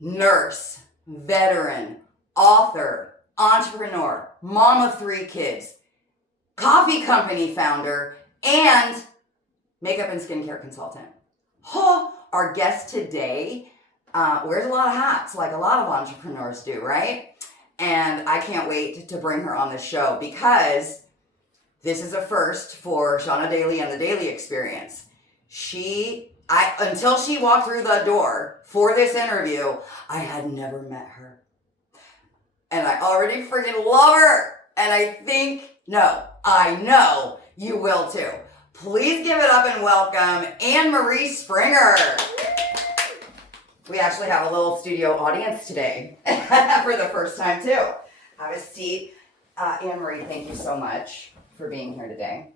nurse, veteran, author, entrepreneur, mom of 3 kids, coffee company founder, and makeup and skincare consultant. Our guest today wears a lot of hats, like a lot of entrepreneurs do, right? And I can't wait to bring her on the show because this is a first for Shauna Daly and the Daily Experience. Until she walked through the door for this interview, I had never met her. And I already freaking love her. And I know you will too. Please give it up and welcome Anne-Marie Springer. We actually have a little studio audience today for the first time too. Have a seat. Anne-Marie, thank you so much for being here today.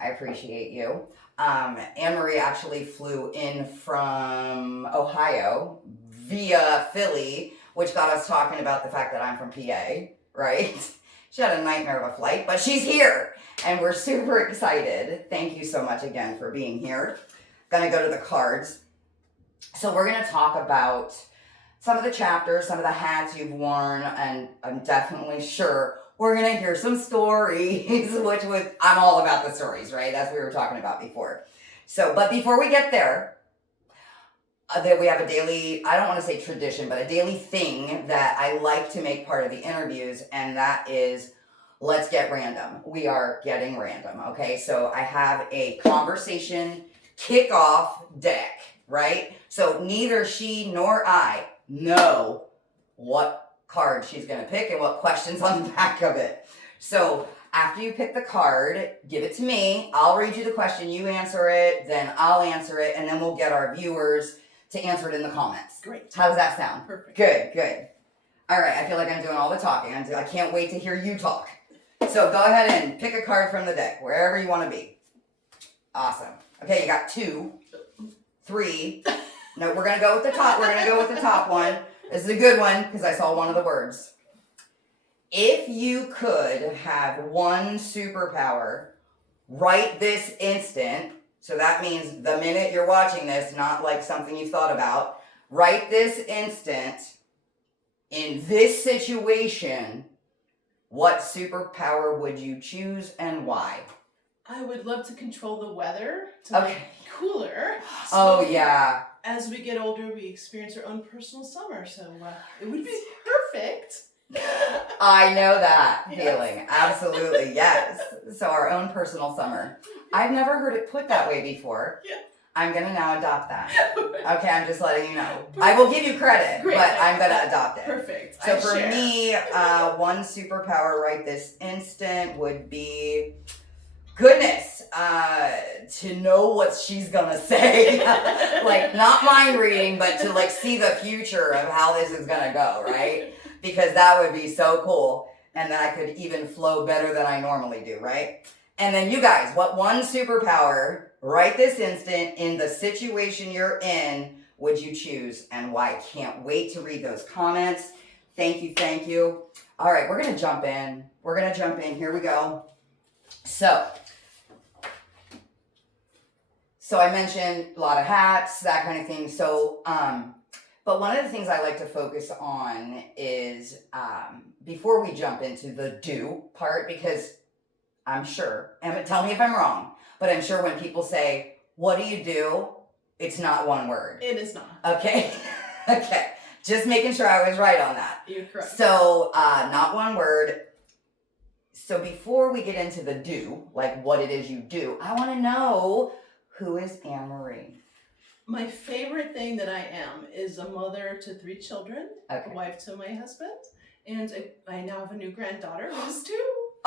I appreciate you. Anne-Marie actually flew in from Ohio via Philly, which got us talking about the fact that I'm from PA, right? She had a nightmare of a flight, but she's here and we're super excited. Thank you so much again for being here. Gonna go to the cards. So we're gonna talk about some of the chapters, some of the hats you've worn, and I'm definitely sure we're gonna hear some stories, I'm all about the stories, right? As we were talking about before. So, but before we get there, we have a daily, I don't want to say tradition, but a daily thing that I like to make part of the interviews, and that is, let's get random. We are getting random, okay? So I have a conversation kickoff deck, right? So neither she nor I know what card she's going to pick and what questions on the back of it. So after you pick the card, give it to me. I'll read you the question, you answer it, then I'll answer it, and then we'll get our viewers to answer it in the comments. Great. How does that sound? Perfect. Good. All right, I feel like I'm doing all the talking. I can't wait to hear you talk. So go ahead and pick a card from the deck, wherever you want to be. Awesome. Okay, you got 2, 3. No, we're going to go with the top. We're going to go with the top one. This is a good one because I saw one of the words. If you could have one superpower right this instant, so that means the minute you're watching this, not like something you thought about, right this instant, in this situation, what superpower would you choose and why? I would love to control the weather to make it cooler. So yeah. As we get older, we experience our own personal summer, so it would be perfect. I know that feeling. Absolutely, yes. So our own personal summer. I've never heard it put that way before. Yeah. I'm going to now adopt that. Okay, I'm just letting you know. I will give you credit, but I'm going to adopt it. Perfect. So for me, one superpower right this instant would be, goodness, to know what she's going to say. Like, not mind reading, but to like see the future of how this is going to go, right? Because that would be so cool. And then I could even flow better than I normally do, right? And then you guys, what one superpower right this instant in the situation you're in would you choose and why? Can't wait to read those comments. Thank you. All right, we're going to jump in. Here we go. So I mentioned a lot of hats, that kind of thing. So, but one of the things I like to focus on is before we jump into the do part, because I'm sure, Emma, tell me if I'm wrong, but I'm sure when people say, what do you do? It's not one word. It is not. Okay. Just making sure I was right on that. You're correct. So, not one word. So before we get into the do, like what it is you do, I want to know, who is Anne-Marie? My favorite thing that I am is a mother to 3 children, a wife to my husband, and I now have a new granddaughter who's 2.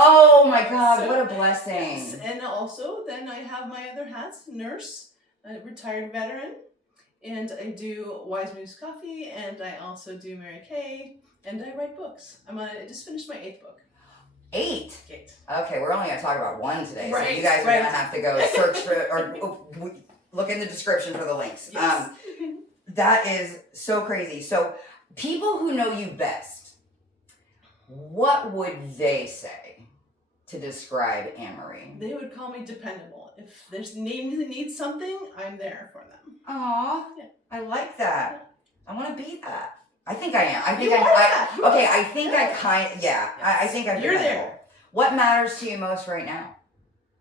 Oh my God, what a blessing. Yes. And also then I have my other hats, nurse, a retired veteran, and I do Wise Moves Coffee, and I also do Mary Kay, and I write books. I just finished my 8th book. 8? 8. Okay, we're only going to talk about 1 today, right, so you guys are going to have to go search for, or look in the description for the links. Yes. That is so crazy. So people who know you best, what would they say to describe Anne-Marie? They would call me dependable. If there's need something, I'm there for them. Aw, Yeah. I like that. I want to be that. I think I am. I think You are that. okay, I think I Yes. kind of, yeah. I think I'm You're dependable. there. What matters to you most right now?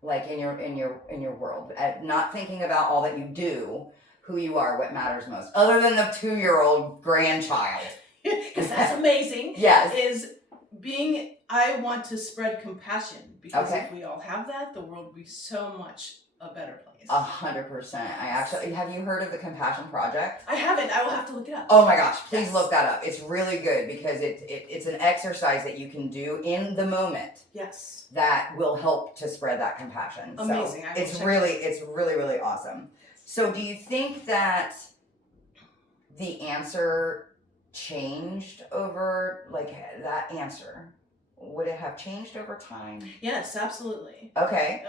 Like in your world, not thinking about all that you do, who you are, what matters most, other than the 2-year-old grandchild. Because that's amazing. Yes. Is being, I want to spread compassion, because Okay. if we all have that, the world would be so much a better place. 100%. I actually, have you heard of the Compassion Project? I haven't. I will have to look it up. Oh my gosh, please Yes. look that up. It's really good because it's an exercise that you can do in the moment Yes. that will help to spread that compassion. Amazing. So I will it's check really, really awesome. So do you think that the answer changed over, like, that answer? Would it have changed over time? Yes, absolutely. Okay.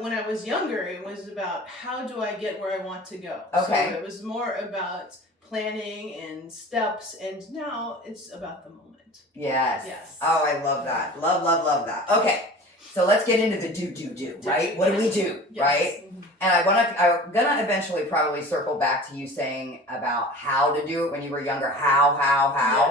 When I was younger, it was about how do I get where I want to go. Okay. So it was more about planning and steps, and now it's about the moment. Yes. Yes. Oh, I love that. Love that. Okay. So let's get into the do, right? What do we do, Yes. right? Mhm. And I'm gonna eventually probably circle back to you saying about how to do it when you were younger. How.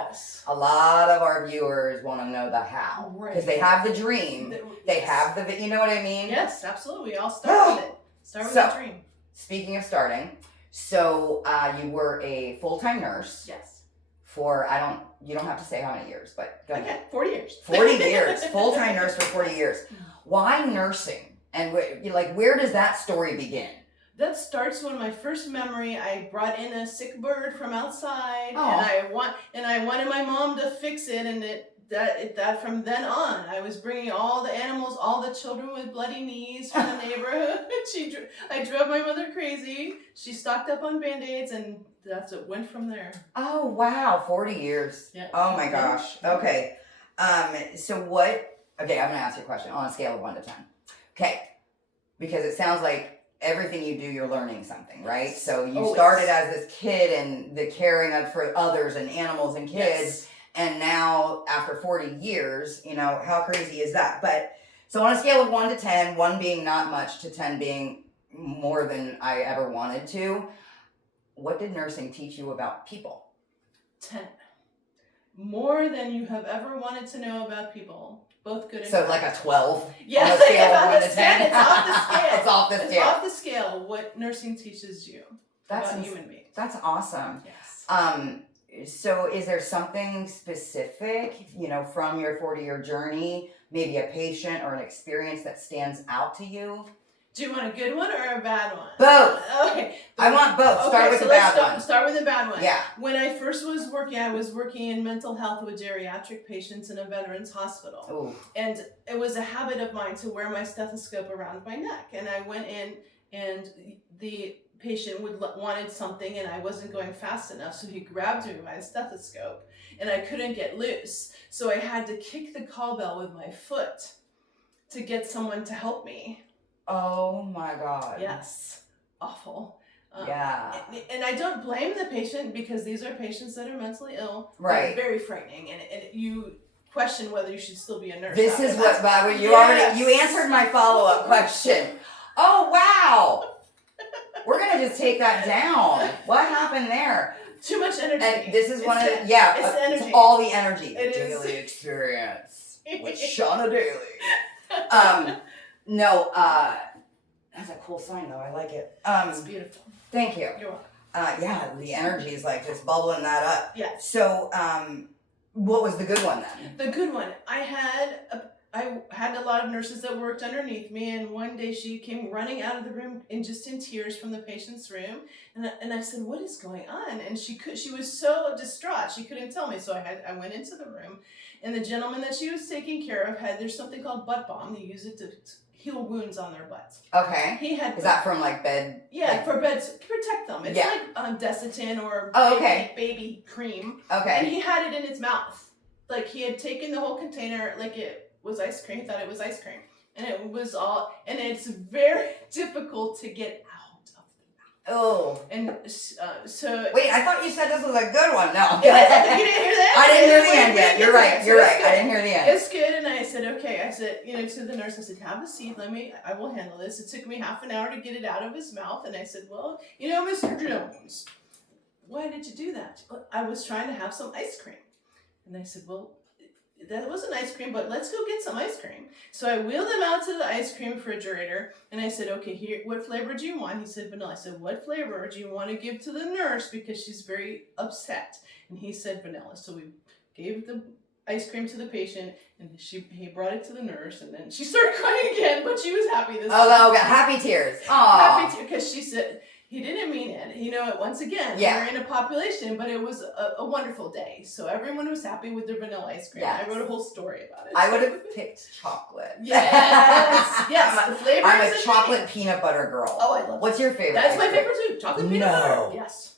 Yes. A lot of our viewers want to know the how. Right. Because they have the dream. They have the, you know what I mean? Yes, absolutely. We all start with it. Start with So, a dream. Speaking of starting, so you were a full-time nurse Yes. for, you don't have to say how many years, but go ahead. Okay, 40 years. 40 years. Full-time nurse for 40 years. Why nursing? And where does that story begin? That starts when my first memory, I brought in a sick bird from outside, Aw. and I wanted my mom to fix it, and that from then on, I was bringing all the animals, all the children with bloody knees from the neighborhood. I drove my mother crazy. She stocked up on Band-Aids, and that's it went from there. Oh, wow. 40 years. Yeah. Oh my gosh. Okay. So okay, I'm going to ask you a question on a scale of 1 to 10. Okay. Because it sounds like everything you do, you're learning something, right? So you Always. started as this kid and the caring for others and animals and kids. Yes. And now after 40 years, how crazy is that? But so on a scale of 1 to 10, 1 being not much to 10 being more than I ever wanted to, what did nursing teach you about people? 10. More than you have ever wanted to know about people. Both good and So bad. like a 12? Yes, on a scale of about 1 the to 10? It's off the scale. It's off the It's scale. off the scale what nursing teaches you about human beings. That's awesome. Yes. So is there something specific, from your 40-year journey, maybe a patient or an experience that stands out to you? Do you want a good one or a bad one? Both. Okay. I want both. Start with the bad one. Start with the bad one. Yeah. When I first was working, I was working in mental health with geriatric patients in a veterans hospital. Ooh. And it was a habit of mine to wear my stethoscope around my neck. And I went in, and the patient wanted something, and I wasn't going fast enough, so he grabbed me by a stethoscope, and I couldn't get loose. So I had to kick the call bell with my foot to get someone to help me. Oh my God. Yes. Awful. Yeah. And I don't blame the patient, because these are patients that are mentally ill. Right. They're very frightening, and you question whether you should still be a nurse. This is what you Yes. you answered my follow-up question. Oh wow. We're gonna just take that down. What happened there? Too much energy. And this is It's one of the- the, yeah, it's the energy. it's all the energy. It is. Daily experience with Shauna Daly. That's a cool sign though. I like it. It's beautiful. Thank you. You're welcome. Yeah, the energy is like just bubbling that up. Yes. So, what was the good one then? The good one. I had a lot of nurses that worked underneath me, and one day she came running out of the room in tears from the patient's room, and I said, "What is going on?" And she was so distraught she couldn't tell me. So I went into the room, and the gentleman that she was taking care of there's something called butt balm. They use it to heal wounds on their butts. Okay. Is that from like bed? Yeah, for beds to protect them. It's like Desitin or baby cream. Okay. And he had it in his mouth. Like he had taken the whole container like it was ice cream. He thought it was ice cream. And it was all, and it's very difficult to get out of the mouth. Oh. And so. Wait, I thought you said this was a good one. No. You didn't hear that? I didn't hear the end yet. You're right. I didn't hear the end. It's good. And I said, okay. I said, to the nurse, I said, have a seat. I will handle this. It took me half an hour to get it out of his mouth. And I said, well, Mr. Jones, why did you do that? I was trying to have some ice cream. And I said, well, that wasn't ice cream, but let's go get some ice cream. So I wheeled him out to the ice cream refrigerator, and I said, okay, here, what flavor do you want? He said vanilla. I said, what flavor do you want to give to the nurse because she's very upset? And he said vanilla. So we gave the ice cream to the patient, and he brought it to the nurse, and then she started crying again, but she was happy this time. Oh, okay. Happy tears. Aww. Happy tears, because she said, he didn't mean it. Once again, Yeah. we're in a population, but it was a wonderful day. So everyone was happy with their vanilla ice cream. Yes. I wrote a whole story about it. I would have picked chocolate. Yes, yes. The flavor. I'm a chocolate peanut butter girl. Oh, I love. What's your favorite? That's my favorite too. Chocolate peanut butter. Yes.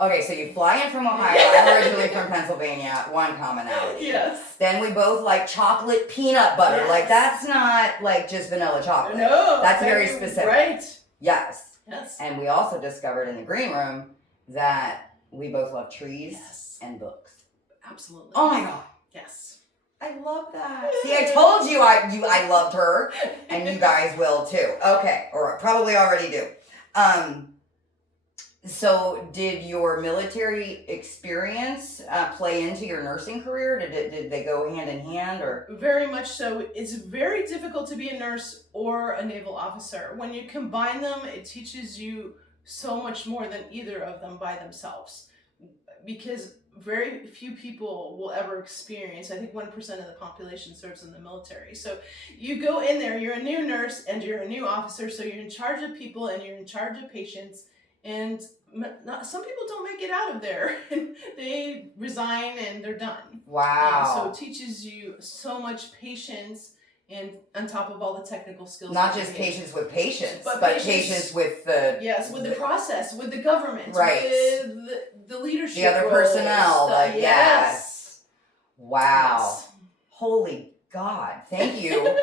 Okay, so you fly in from Ohio. I'm originally from Pennsylvania. One commonality. Yes. Then we both like chocolate peanut butter. Yes. Like that's not like just vanilla chocolate. No. That's very specific. Right. Yes. Yes. And we also discovered in the green room that we both love trees Yes. and books. Absolutely. Oh my God. Yes. I love that. See, I told you I loved her, and you guys will too. Okay, or probably already do. So did your military experience play into your nursing career? Did they go hand in hand, or? Very much so. It's very difficult to be a nurse or a naval officer. When you combine them, it teaches you so much more than either of them by themselves. Because very few people will ever experience, I think 1% of the population serves in the military. So you go in there, you're a new nurse and you're a new officer, so you're in charge of people and you're in charge of patients. And some people don't make it out of there. They resign and they're done. Wow. So it teaches you so much patience, and on top of all the technical skills. Not just patience with patients, but patience patience with the... Yes, with the process, with the government, right. with the leadership, the other roles, personnel. yes. Yes. Wow. Yes. Holy God. Thank you.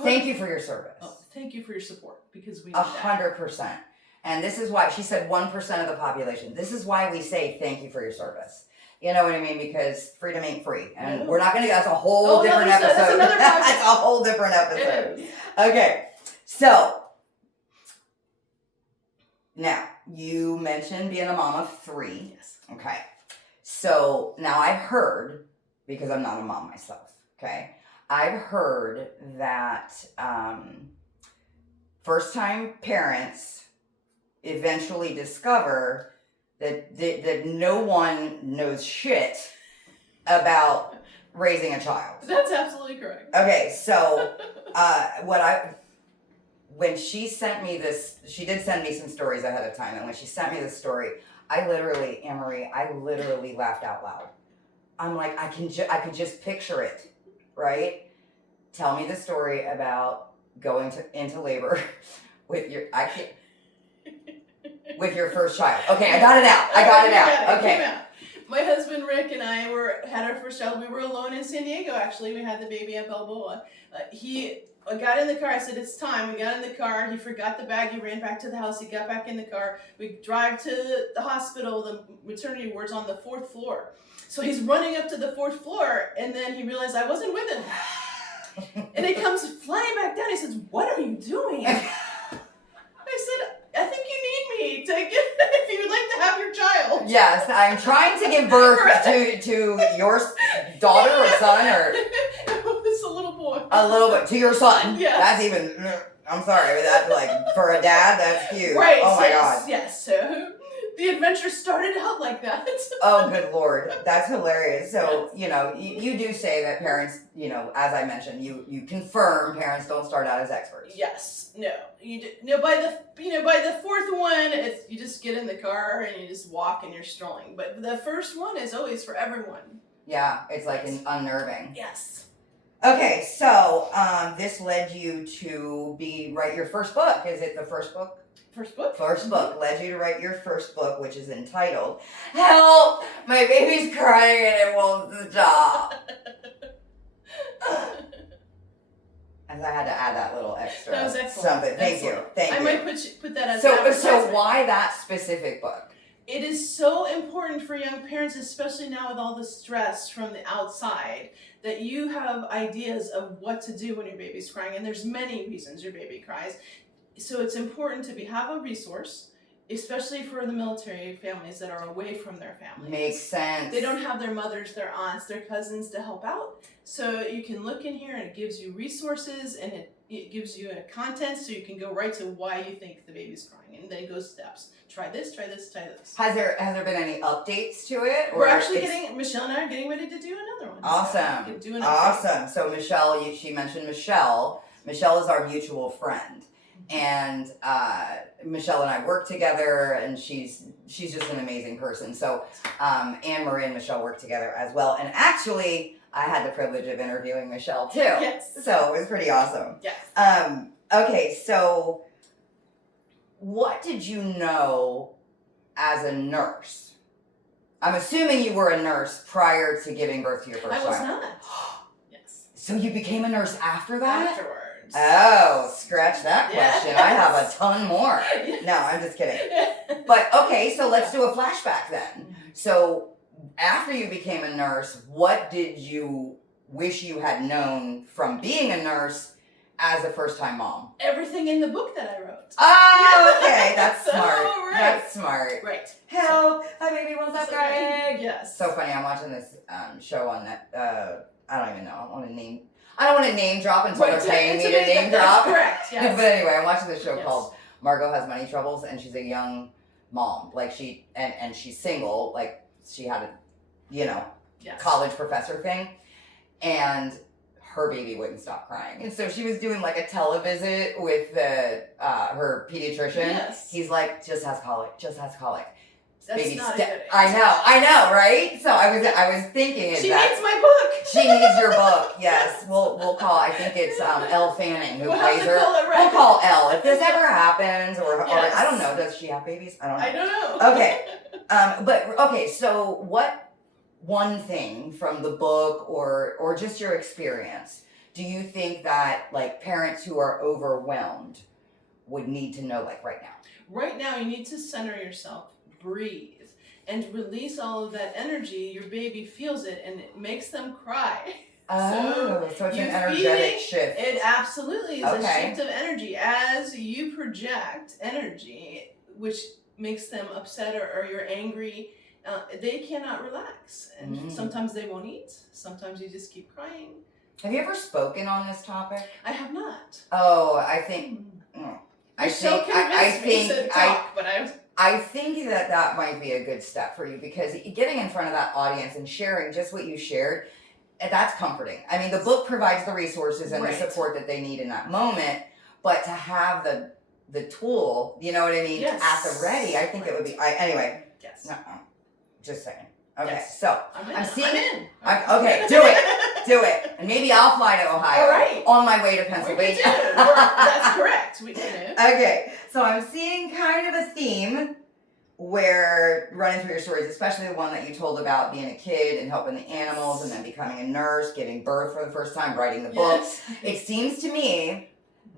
Thank you for your service. Oh, thank you for your support, because we need that. 100%. And this is why she said 1% of the population. This is why we say thank you for your service. You know what I mean? Because freedom ain't free. And we're not going to, that's a whole different episode. That's another podcast. That's a whole different episode. It is. Okay. So, now, you mentioned being a mom of 3. Yes. Okay. So, now I've heard, because I'm not a mom myself, okay? I've heard that first-time parents eventually discover that no one knows shit about raising a child. That's absolutely correct. Okay, so when she sent me this, she did send me some stories ahead of time, and when she sent me this story, Anne-Marie, I literally laughed out loud. I'm like, I could just picture it, right? Tell me the story about going into labor with your first child. Okay, I got it out. Okay. It came out. My husband Rick and I had our first child. We were alone in San Diego, actually. We had the baby at Balboa. He got in the car. I said, it's time. We got in the car. He forgot the bag. He ran back to the house. He got back in the car. We drive to the hospital. The maternity ward's on the 4th floor. So he's running up to the 4th floor, and then he realized I wasn't with him. And he comes flying back down. He says, what are you doing? I said, I think you need me if you would like to have your child. Yes, I'm trying to give birth to your daughter or son, or it's a little boy. A little bit to your son. Yes. That's even. I'm sorry, that's like for a dad. That's cute. Right. Oh my yes, God. Yes. So the adventure started out like that. Oh, good Lord. That's hilarious. So, you do say that parents, as I mentioned, you confirm parents don't start out as experts. Yes. No. By the 4th one, you just get in the car and you just walk and you're strolling. But the first one is always for everyone. Yeah, it's like unnerving. Yes. Okay, so this led you to write your first book. Is it the first book? First book? First book led you to write your first book, which is entitled "Help! My baby's crying and it won't stop." And I had to add that little extra. That was excellent. Something. Thank you. I might put that as So why that specific book? It is so important for young parents, especially now with all the stress from the outside, that you have ideas of what to do when your baby's crying. And there's many reasons your baby cries. So it's important to have a resource especially for the military families that are away from their families. Makes sense. They don't have their mothers, their aunts, their cousins to help out. So you can look in here and it gives you resources and it gives you a content so you can go right to why you think the baby's crying. And then it goes steps. Try this, try this, try this. Has there been any updates to it? We're actually Michelle and I are getting ready to do another one. Awesome. So do an update. Awesome. So Michelle, she mentioned Michelle. Michelle is our mutual friend. And Michelle and I work together, and she's just an amazing person. So Anne Marie and Michelle work together as well. And actually, I had the privilege of interviewing Michelle too. Yes. So it was pretty awesome. Yes. Okay, so what did you know as a nurse? I'm assuming you were a nurse prior to giving birth to your first child. I was not. Yes. So you became a nurse after that? Afterwards. Oh, scratch that question. Yes. I have a ton more. Yes. No, I'm just kidding. But okay, so let's do a flashback then. So after you became a nurse, what did you wish you had known from being a nurse as a first-time mom? Everything in the book that I wrote. Oh, okay. That's So, smart. right. That's smart. Right. Help! My baby won't stop crying. Yes. So funny. I'm watching this show on that. I don't even know. I don't want to name drop until they're paying me to name drop. That's correct. Yes. But anyway, I'm watching this show Yes. called Margot Has Money Troubles, and she's a young mom. Like and she's single. Like she had a, Yes. college professor thing, and her baby wouldn't stop crying, and so she was doing like a televisit with her pediatrician. Yes. He's like, just has colic. That's Baby not a good answer. I know, right? So I was thinking, She needs my book. she needs your book. Yes, we'll call. I think it's Elle Fanning who We'll plays have to her. call it right. We'll call Elle if this ever happens, or Yes. I don't know. Does she have babies? I don't know. I don't know. Okay. But okay. So what one thing from the book or just your experience do you think that like parents who are overwhelmed would need to know like right now? Right now, you need to center yourself, breathe, and release all of that energy. Your baby feels it, and it makes them cry. So it's an you energetic feeding, shift. It absolutely is a Okay. shift of energy. As you project energy, which makes them upset or you're angry, they cannot relax. And sometimes they won't eat. Sometimes you just keep crying. Have you ever spoken on this topic? I have not. Oh, I think. I think that might be a good step for you, because getting in front of that audience and sharing just what you shared, that's comforting. I mean, the book provides the resources and Right. the support that they need in that moment, but to have the tool, you know what I mean, Yes. at the ready, I think it would be. Anyway, Yes. just saying. Okay, Yes. so I'm seeing. I'm in. Okay, do it, and maybe I'll fly to Ohio. All right. On my way to We can Pennsylvania. do it. That's correct. We can. Okay, so I'm seeing kind of a theme where running through your stories, especially the one that you told about being a kid and helping the animals and then becoming a nurse, giving birth for the first time, writing the book. Yes. It seems to me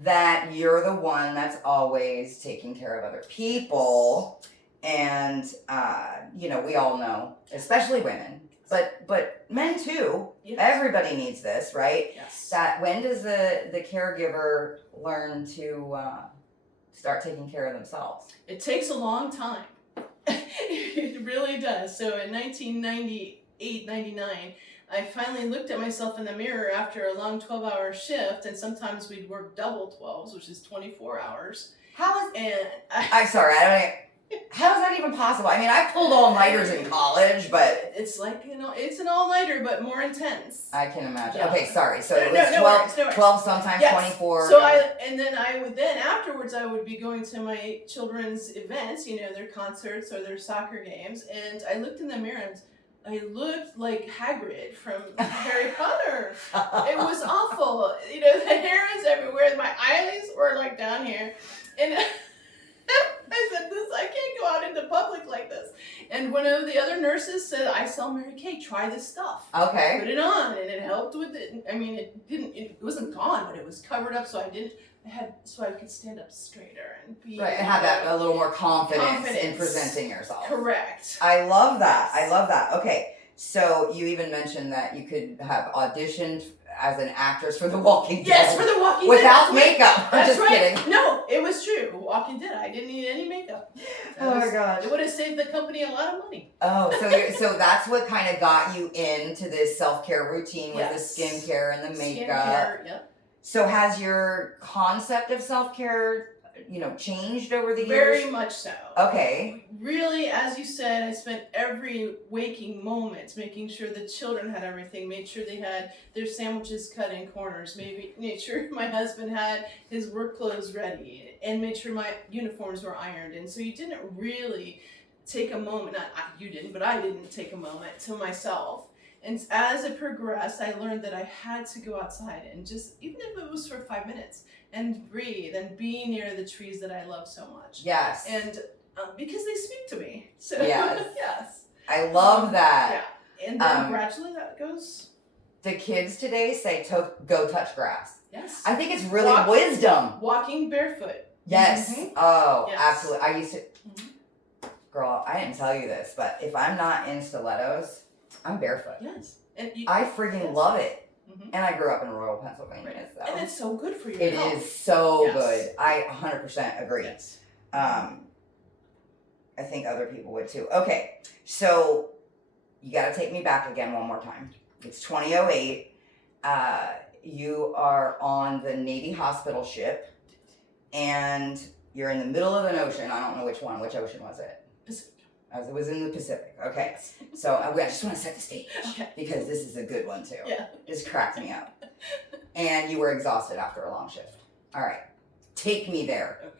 that you're the one that's always taking care of other people. And, we all know, especially women, but men too. Yes. Everybody needs this, right? Yes. That when does the caregiver learn to start taking care of themselves? It takes a long time. It really does. So in 1998, 99, I finally looked at myself in the mirror after a long 12-hour shift, and sometimes we'd work double 12s, which is 24 hours. I'm sorry, how is that even possible? I mean, I pulled all-nighters in college, but It's like, it's an all-nighter, but more intense. I can imagine. Yeah. Okay, sorry. So No, it no, was no 12, worries, no worries. 12 sometimes Yes. 24. So afterwards I would be going to my children's events, their concerts or their soccer games, and I looked in the mirror and I looked like Hagrid from Harry Potter. It was awful. The hair is everywhere, and my eyes were like down here, and I said, I can't go out into public like this. And one of the other nurses said, I sell Mary Kay, try this stuff. Okay. Put it on, and it helped with it. I mean, it wasn't gone, but it was covered up, so I could stand up straighter and be Right, and have that a little more confidence in presenting yourself. Correct. I love that. Yes. I love that. Okay, so you even mentioned that you could have auditioned as an actress for The Walking Dead. Yes, for The Walking Dead. Without makeup. I'm That's just right. kidding. No, it was true. Walking Dead. I didn't need any makeup. Oh my gosh. It would have saved the company a lot of money. Oh, so that's what kind of got you into this self-care routine with Yes. the skincare and the makeup. Skincare, yep. So has your concept of self-care, changed over the years? Very much so. Okay. Really, as you said, I spent every waking moment making sure the children had everything, made sure they had their sandwiches cut in corners, made sure my husband had his work clothes ready, and made sure my uniforms were ironed. And so you didn't really take a moment, you didn't, but I didn't take a moment to myself. And as it progressed, I learned that I had to go outside and just, even if it was for 5 minutes, and breathe and be near the trees that I love so much. Yes. And because they speak to me. So Yes. yes. I love that. Yeah. And then gradually that goes. The kids today say go touch grass. Yes. I think it's really wisdom. Walking barefoot. Yes. Mm-hmm. Oh, Yes. absolutely. I used to, Mm-hmm. girl, I didn't tell you this, but if I'm not in stilettos, I'm barefoot. Yes. And I freaking love it. Mm-hmm. And I grew up in rural Pennsylvania. Right. So. And it's so good for your It health. is so Yes. good. I 100% agree. Yes. I think other people would too. Okay, so you got to take me back again one more time. It's 2008. You are on the Navy hospital ship, and you're in the middle of an ocean. I don't know which one. Which ocean was it? Pacific. It was in the Pacific. Okay, so I just want to set the stage because this is a good one too. Yeah. This cracked me up. And you were exhausted after a long shift. All right, take me there. Okay.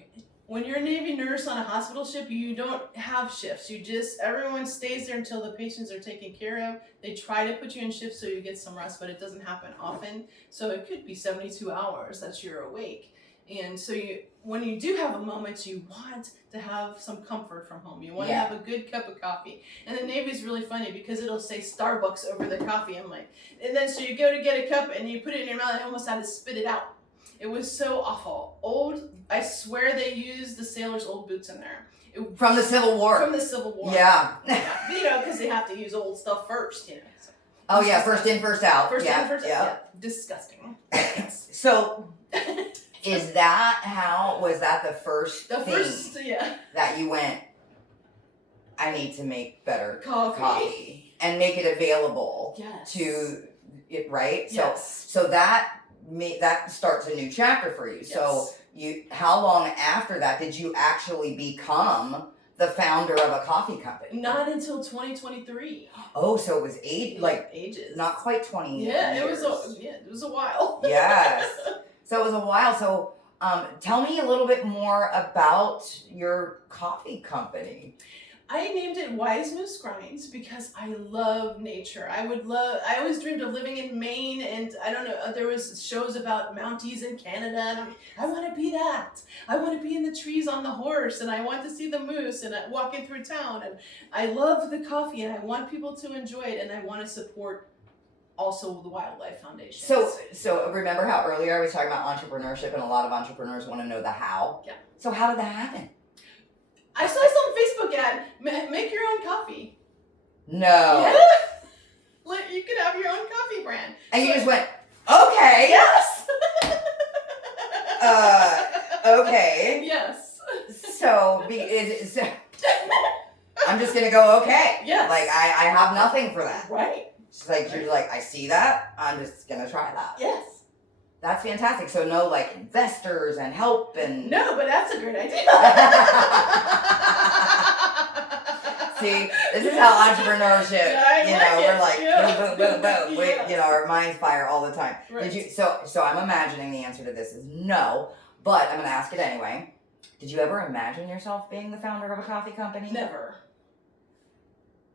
When you're a Navy nurse on a hospital ship, you don't have shifts. Everyone stays there until the patients are taken care of. They try to put you in shifts so you get some rest, but it doesn't happen often. So it could be 72 hours that you're awake. And so when you do have a moment, you want to have some comfort from home. You want to have a good cup of coffee. And the Navy's really funny because it'll say Starbucks over the coffee. I'm like, and then so you go to get a cup and you put it in your mouth and I almost had to spit it out. It was so awful. I swear they used the sailors' old boots in there. From the Civil War. From the Civil War. Yeah. Because they have to use old stuff first, So. Oh yeah, first in, first out. First yeah. in, first out. Yeah. Yeah. Disgusting. Yes. So, was that the first thing that you went, I need to make better coffee and make it available to it, right? Yes. So that starts a new chapter for you. Yes. So how long after that did you actually become the founder of a coffee company? Not until 2023. Oh, so it was ages. Not quite 20 Yeah, years. it was a while. Yes. So it was a while. So tell me a little bit more about your coffee company. I named it Wise Moose Grinds because I love nature. I always dreamed of living in Maine, and I don't know, there was shows about Mounties in Canada, and I want to be that. I want to be in the trees on the horse, and I want to see the moose, and walking through town, and I love the coffee, and I want people to enjoy it, and I want to support also the Wildlife Foundation. So remember how earlier I was talking about entrepreneurship, and a lot of entrepreneurs want to know the how? Yeah. So how did that happen? I saw some Facebook ad, make your own coffee. No. Yeah. You could have your own coffee brand. And you just went, okay. Yes. Okay. Yes. So, I'm just going to go, okay. Yes. Like, I have nothing for that. Right. It's like, you're like, I see that. I'm just going to try that. Yes. That's fantastic. So no investors and help and... No, but that's a great idea. See, this is how entrepreneurship, we're like, boom, boom, boom, boom. Yes. Our minds fire all the time. Right. Did you? So I'm imagining the answer to this is no, but I'm going to ask it anyway. Did you ever imagine yourself being the founder of a coffee company? Never.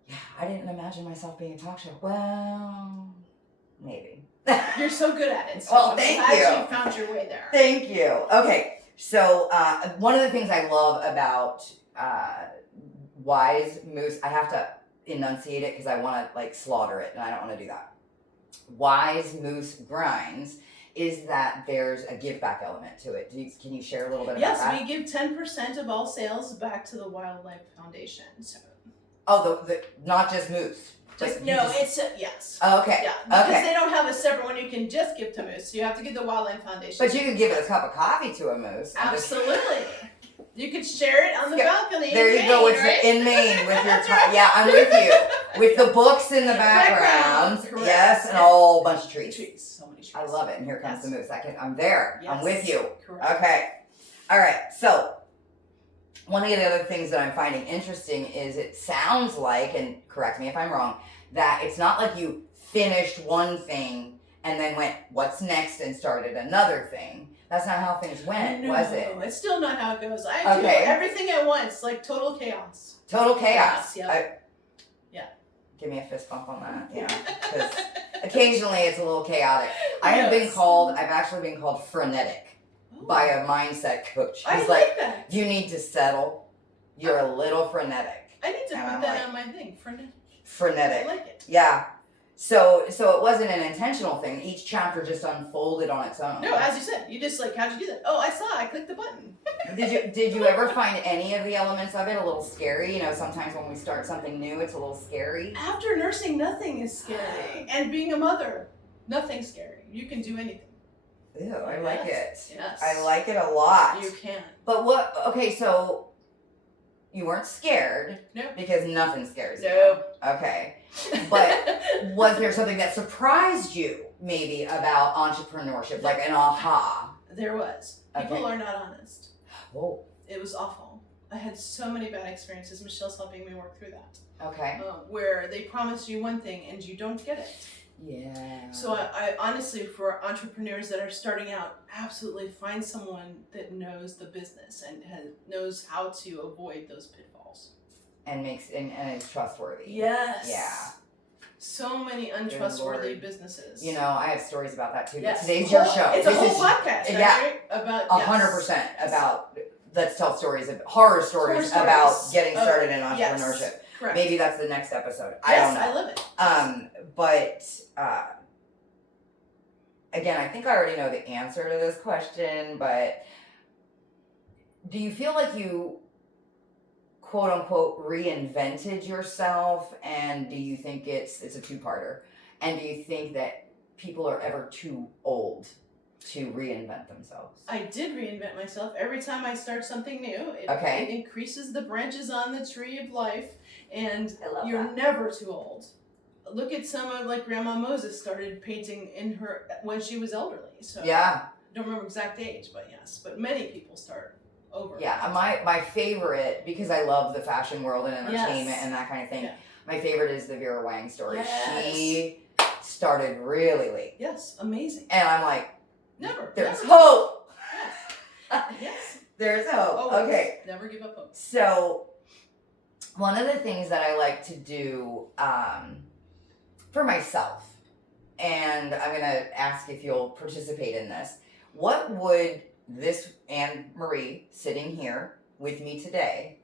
Yeah, I didn't imagine myself being a talk show. Well, maybe. You're so good at it. So Well, thank I'm glad you. you found your way there. Thank you. Okay, so one of the things I love about Wise Moose, I have to enunciate it because I want to slaughter it, and I don't want to do that. Wise Moose Grinds is that there's a give back element to it. Can you share a little bit about that? Yes, we give 10% of all sales back to the Wildlife Foundation. So. Oh, the not just moose. Just, Like, no, it's yes. Okay. Yeah, because Okay. they don't have a separate one you can just give to Moose. So you have to give the Wildland Foundation. But you could give it a cup of coffee to a moose. Absolutely. You could share it on the balcony. There you go, with right? in Maine with your That's right. yeah, I'm with you. With the books in the background. Correct. Yes, and a whole bunch of trees. So many trees. I love it. And here comes Yes. the moose. I'm there. Yes. I'm with you. Correct. Okay. All right. So one of the other things that I'm finding interesting is it sounds like, and correct me if I'm wrong, that it's not like you finished one thing and then went, what's next, and started another thing. That's not how things went, No, was it? It's still not how it goes. I do everything at once, like total chaos. Total chaos. Yeah. Give me a fist bump on that. Yeah. Because occasionally it's a little chaotic. I've actually been called frenetic by a mindset coach. He's I like that. You need to settle. You're a little frenetic. I need to put that on my thing. Frenetic. I like it. Yeah. So it wasn't an intentional thing. Each chapter just unfolded on its own. No, as you said, you just like, how'd you do that? Oh, I clicked the button. Did you ever find any of the elements of it a little scary? You know, sometimes when we start something new, it's a little scary. After nursing, nothing is scary. And being a mother, nothing's scary. You can do anything. Ew, I like it. Yes. I like it a lot. You can. But okay, so you weren't scared. No. Because nothing scares you. No. Okay. But was there something that surprised you maybe about entrepreneurship, like an aha? There was. People Okay. are not honest. Oh. It was awful. I had so many bad experiences. Michelle's helping me work through that. Okay. Where they promise you one thing and you don't get it. Yeah. So I honestly, for entrepreneurs that are starting out, absolutely find someone that knows the business and knows how to avoid those pitfalls. And is trustworthy. Yes. Yeah. So many untrustworthy businesses. You know, I have stories about that too. Yes. Today's your show. It's a whole podcast, right? About 100% about. Let's tell stories of horror stories about getting started in entrepreneurship. Yes. Correct. Maybe that's the next episode. I Yes, don't know. I love it. But again, I think I already know the answer to this question, but do you feel like you quote unquote reinvented yourself, and do you think it's a two-parter? And do you think that people are ever too old to reinvent themselves? I did reinvent myself. Every time I start something new, it increases the branches on the tree of life, and you're never too old. Look at someone like Grandma Moses started painting when she was elderly. So yeah. I don't remember exact age, but yes. But many people start over. Yeah, my favorite, because I love the fashion world and entertainment and that kind of thing, my favorite is the Vera Wang story. Yes. She started really late. Yes, amazing. And I'm like, there's never hope. Yes. There's hope. Always. Okay. Never give up hope. So one of the things that I like to do for myself, and I'm going to ask if you'll participate in this, what would this Anne Marie sitting here with me today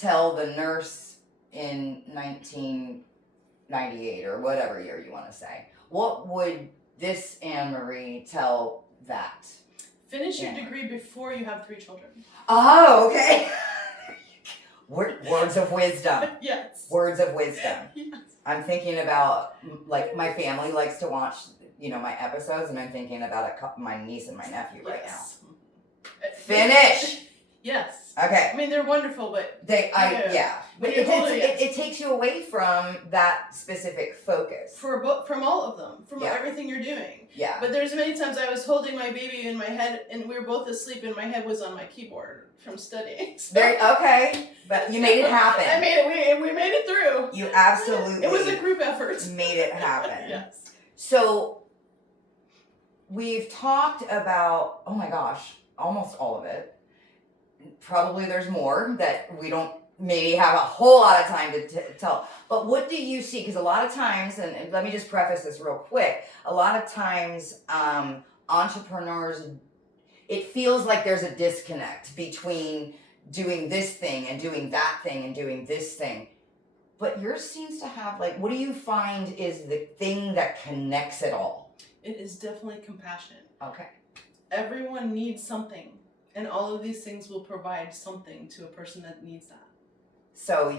tell the nurse in 1998 or whatever year you want to say? What would this Anne Marie tell that? Finish your degree before you have 3 children. Oh, okay. Words of wisdom. Yes. Words of wisdom. Yes. I'm thinking about, like, my family likes to watch, my episodes, and I'm thinking about my niece and my nephew right now. Finish. Yes. Okay. I mean, they're wonderful, but But it it takes you away from that specific focus. from all of them, from everything you're doing. Yeah. But there's many times I was holding my baby in my head, and we were both asleep, and my head was on my keyboard from studying. So. Okay, but you made it happen. I made it. We made it through. You absolutely. It was a group effort. Made it happen. Yes. So we've talked about, oh my gosh, almost all of it. Probably there's more that we don't maybe have a whole lot of time to tell. But what do you see? Because a lot of times, and let me just preface this real quick, a lot of times entrepreneurs, it feels like there's a disconnect between doing this thing and doing that thing and doing this thing. But yours seems to have, like, what do you find is the thing that connects it all? It is definitely compassion. Okay. Everyone needs something, and all of these things will provide something to a person that needs that. So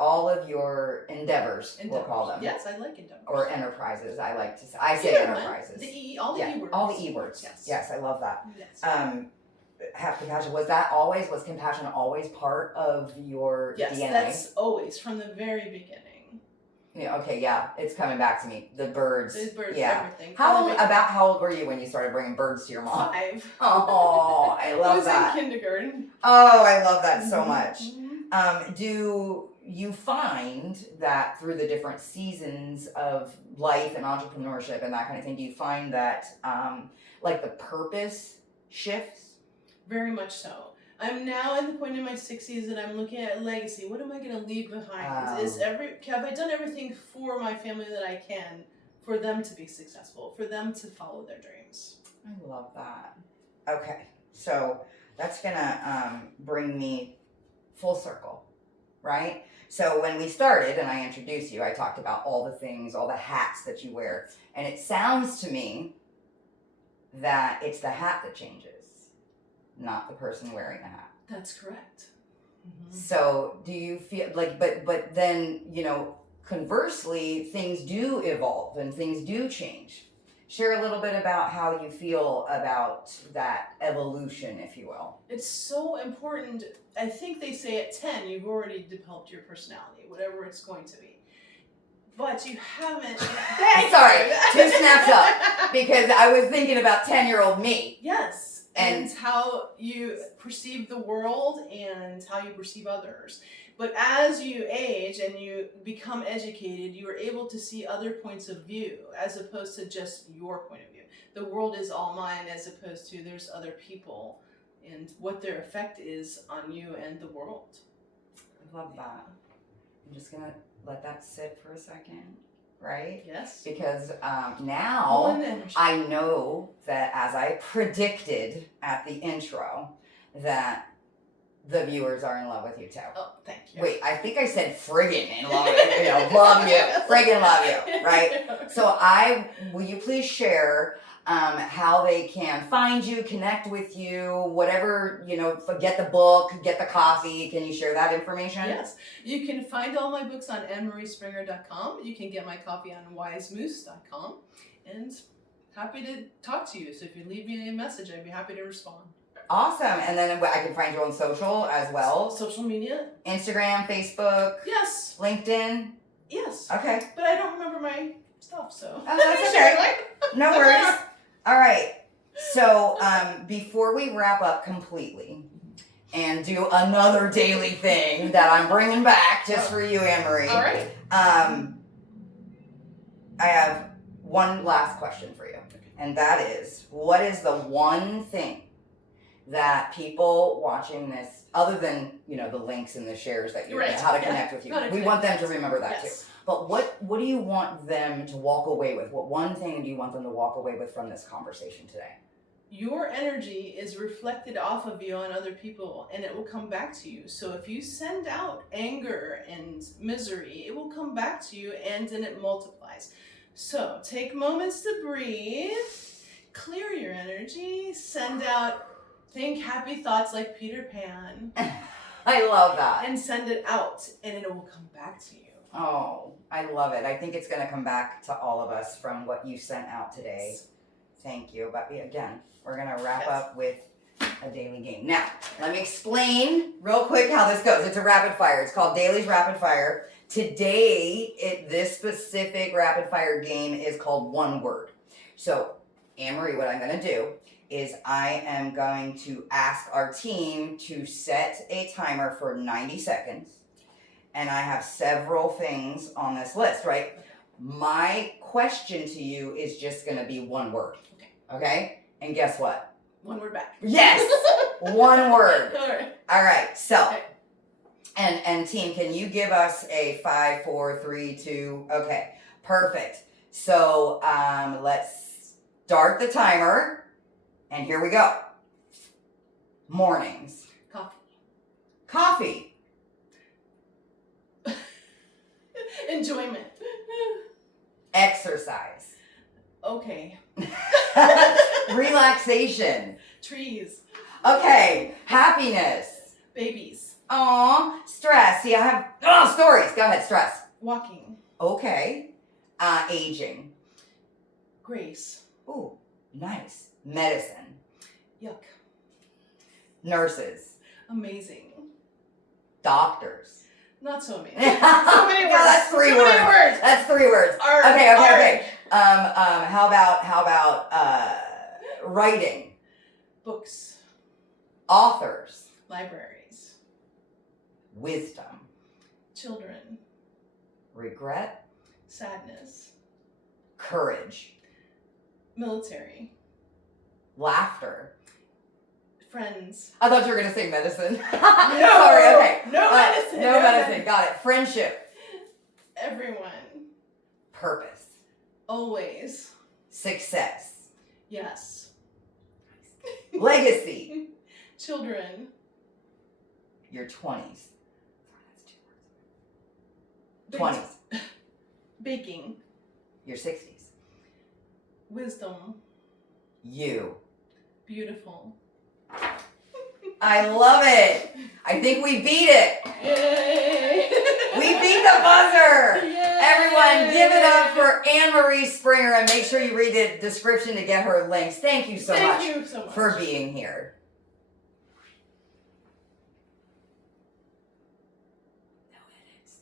all of your endeavors, we'll call them. Yes, I like endeavors. Or enterprises, I like to say. I say enterprises. All the E words. All the E words. Yes, I love that. Yes. Have compassion. Was compassion always part of your DNA? Yes, that's always, from the very beginning. Yeah, okay, yeah. It's coming back to me. The birds. Those birds, yeah. everything. How old were you when you started bringing birds to your mom? 5. Oh, I love that. I was in kindergarten. Oh, I love that so much. Mm-hmm. Do you find that through the different seasons of life and entrepreneurship and that kind of thing, do you find that like the purpose shifts? Very much so. I'm now at the point in my 60s that I'm looking at legacy. What am I going to leave behind? Have I done everything for my family that I can for them to be successful, for them to follow their dreams? I love that. Okay, so that's gonna bring me full circle, right? So when we started and I introduced you, I talked about all the things, all the hats that you wear, and it sounds to me that it's the hat that changes, not the person wearing the hat. That's correct. Mm-hmm. So do you feel like, but then, conversely, things do evolve and things do change. Share a little bit about how you feel about that evolution, if you will. It's so important. I think they say at 10, you've already developed your personality, whatever it's going to be. But you haven't. Sorry, 2 snaps up, because I was thinking about 10-year-old me. Yes. And how you perceive the world and how you perceive others. But as you age and you become educated, you are able to see other points of view as opposed to just your point of view. The world is all mine as opposed to there's other people and what their effect is on you and the world. I love that. I'm just going to let that sit for a second, right? Yes. Because now I know that, as I predicted at the intro, that the viewers are in love with you too. Oh, thank you. Wait, I think I said friggin' in love with you. Love you. Friggin' love you, right? So will you please share how they can find you, connect with you, whatever, get the book, get the coffee. Can you share that information? Yes. You can find all my books on AnneMarieSpringer.com. You can get my coffee on wisemoose.com. And happy to talk to you. So if you leave me a message, I'd be happy to respond. Awesome. And then I can find you on social as well. Social media. Instagram, Facebook. Yes. LinkedIn. Yes. Okay. But I don't remember my stuff, so. Oh, that's okay. No worries. All right. So before we wrap up completely and do another daily thing that I'm bringing back just for you, Anne-Marie. All right. I have one last question for you. And that is, what is the one thing that people watching this, other than, the links and the shares that you how to connect with you. We want them to remember that too. But what do you want them to walk away with? What one thing do you want them to walk away with from this conversation today? Your energy is reflected off of you on other people, and it will come back to you. So if you send out anger and misery, it will come back to you, and then it multiplies. So take moments to breathe, clear your energy, think happy thoughts like Peter Pan. I love that. And send it out, and it will come back to you. Oh, I love it. I think it's going to come back to all of us from what you sent out today. Yes. Thank you. But again, we're going to wrap up with a daily game. Now, let me explain real quick how this goes. It's a rapid fire. It's called Daily's Rapid Fire. Today, this specific rapid fire game is called One Word. So, Anne-Marie, what I'm going to do is I am going to ask our team to set a timer for 90 seconds. And I have several things on this list, right? My question to you is just going to be one word. Okay? And guess what? One word back. Yes! One word. All right. So, okay. And team, can you give us a 5, 4, 3, 2? Okay. Perfect. So, let's start the timer. And here we go. Mornings. Coffee. Enjoyment. Exercise. Okay. Relaxation. Trees. Okay. Happiness. Babies. Aw, stress. See, I have stories. Go ahead, stress. Walking. Okay. Aging. Grace. Ooh, nice. Medicine. Yuck. Nurses. Amazing. Doctors. Not so amazing. So many words. That's three Too words. many words. That's 3 words. Art. Okay. Art. How about writing? Books. Authors. Libraries. Wisdom. Children. Regret. Sadness. Courage. Military. Laughter. Friends. I thought you were gonna say medicine. No. Sorry. Okay. No medicine. No medicine. Got it. Friendship. Everyone. Purpose. Always. Success. Yes. Legacy. Children. Your 20s. Big- 20s. Baking. Your 60s. Wisdom. You. Beautiful. I love it. I think we beat it. Yay! We beat the buzzer. Yay! Everyone, give it up for Anne-Marie Springer and make sure you read the description to get her links. Thank you so much Thank you so much for being here.